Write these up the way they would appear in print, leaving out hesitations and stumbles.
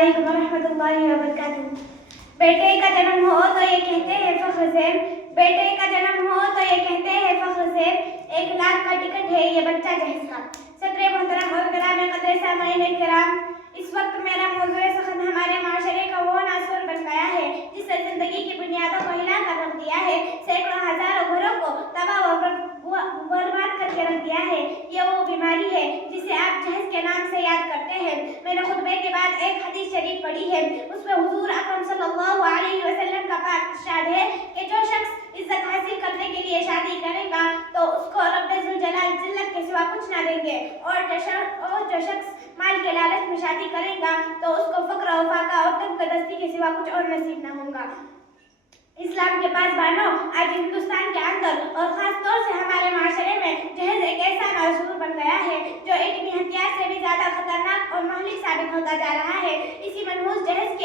वालेकुम रहमतुल्लाहि व बरकातुहू। बेटे का जन्म हो तो ये कहते हैं फख्र से, बेटे का जन्म हो तो ये कहते हैं फख्र से, 1 लाख का टिकट है ये बच्चा जहेज का। सदर मोहतरम और ग्राम मदरसा माइन किराम, इस वक्त मेरा मौजूद सखत हमारे माशरे का वो नासुर बन गया है जिसने जिंदगी की बुनियादों को हिला कर रख दिया है, सैकड़ों हजारों घरों को तबाह व बर्बाद करके रख दिया है। ये वो बीमारी है जिसे आप जहेज के नाम से याद करते हैं। मैंने खुतबे के बाद एक हदीस शरीफ पढ़ी है, उसमें हुजूर अकरम सल्लल्लाहु अलैहि वसल्लम का पाक इरशाद है कि जो शख्स इज्जत हासिल करने के लिए शादी करेगा तो उसको रब्बे जुल जलाल जिल्लत के सिवा कुछ ना देंगे, और जो शख्स माल के लालच में शादी करेगा तो उसको फक्र और फाका और तंगदस्ती के सिवा कुछ और नसीब न होगा। इस्लाम के पास बानो आज हिंदुस्तान के अंदर और खास तौर से हमारे माशरे में जहेज एक ऐसा नासूर बन गया है जो एटमी हथियार से भी ज्यादा खतरनाक और महलिक साबित होता जा रहा है। इसी मनहूस जहेज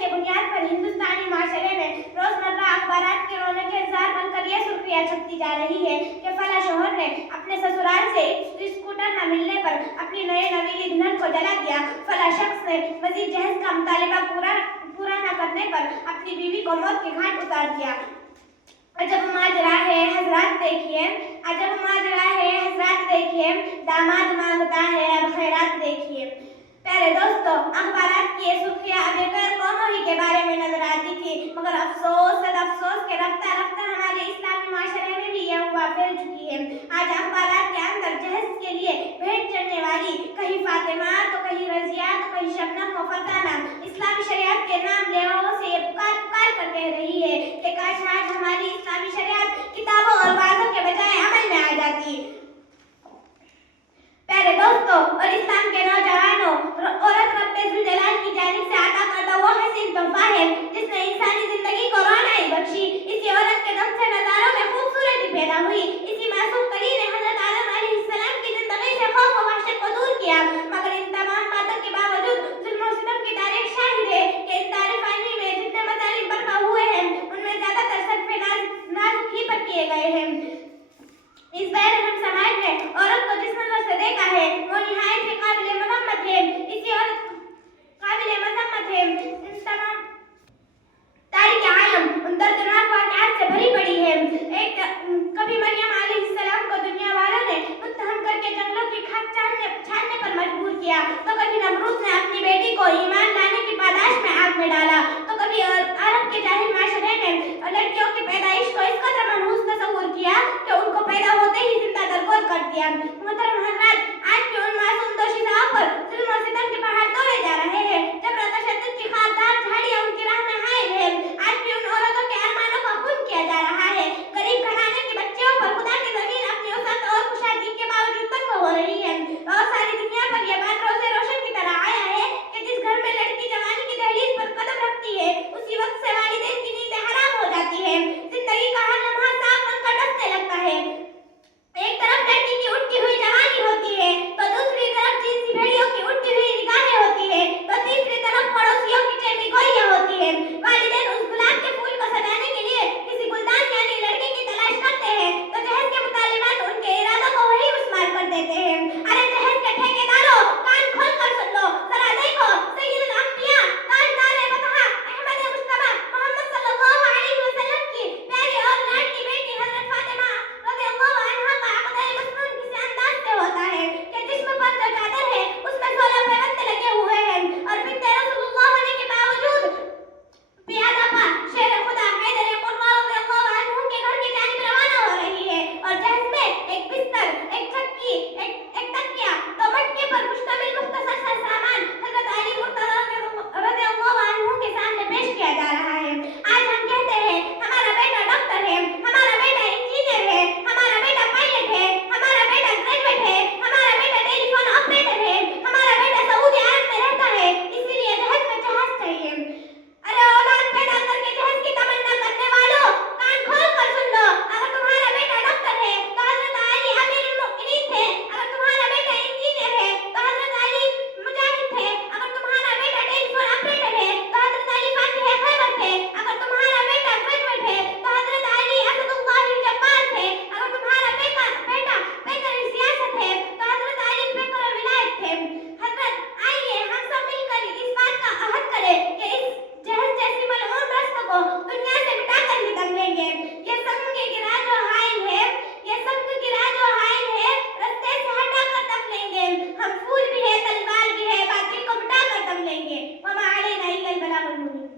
के बुनियाद पर हिंदुस्तानी माशरे में रोजमर्रा अखबारात की रौनकें जार बनकर यह सुर्खियां छपती जा रही है कि फला शोहर ने अपने ससुराल से स्कूटर न मिलने पर अपनी नए नवीली दुल्हन को जला दिया, फला शख्स ने मजीद जहेज का मुतालिबा पूरा न करने पर अपनी बीवी को मौत के घाट उतार दिया। अजब माजरा है हजरात देखिए, अजब माजरा है हजरात देखिए, दामाद मांगता है अब खैरात देखिए। प्यारे दोस्तों, अखबारात की ये सुर्खियां अब गैर कौमों ही के बारे में नजर आती थी, मगर अफसोस के रफ्ता रफ्ता हमारे इस्लामी माशरे में भी यह हुआ फैल चुकी है। आज अखबारात के अंदर जहेज के लिए भेंट चढ़ने वाली कहीं फातिमा तो कहीं रजिया तो कहीं शबनम व फरजाना इस्लामी शरीयत के नाम लेवाओं से ये पुकार कर कह रही है कि काश आज हमारी इस्लामी शरीयत किताबों और वाज़ों के बजाय अमल में आ जाती। प्यारे दोस्तों और इस्लाम के नौजवानों, औरत रब्बे जुल जलाल की जानिब से अता करदा वो हसीन तोहफा है जिसने इंसानी जिंदगी को रोनाई बख्शी। इसी औरत के दम से नजारों में खूबसूरती पैदा हुई। इसी मासूम परी ने हजरत आदम अलैहिस्सलाम की जिंदगी से खौफ व वहशत को दूर किया, मगर इन तमाम बातों के बावजूद जुल्म और सितम की तारीख शाहिद है कि इस तारीफानी में जितने मसालिब बर्पा हुए हैं उनमें ज्यादातर सदफे नाजुक ही पर किए गए हैं। इस बेरहम समाज में औरत को जिस नजर से देखा है वो निहायत ही काबिल मज़म्मत है। इसी औरत काबिल मज़म्मत है। इन तमाम तारीख आलम उन दर्दनाक वाक़यात से भरी पड़ी है। कभी मरियम अलैहिस्सलाम को दुनिया वालों ने मुत्तहम करके जंगलों की खाक छानने पर मजबूर किया, तो कभी नमरूद ने अपनी बेटी को ईमान लाने की पादाश में आग में डाला, तो कभी अरब के जाहिल माशरे ने लड़कियों की पैदाइश को इस कदर मनहूस तस्वुर किया कि उनको पैदा होते ही जिंदा दरगोर कर दिया।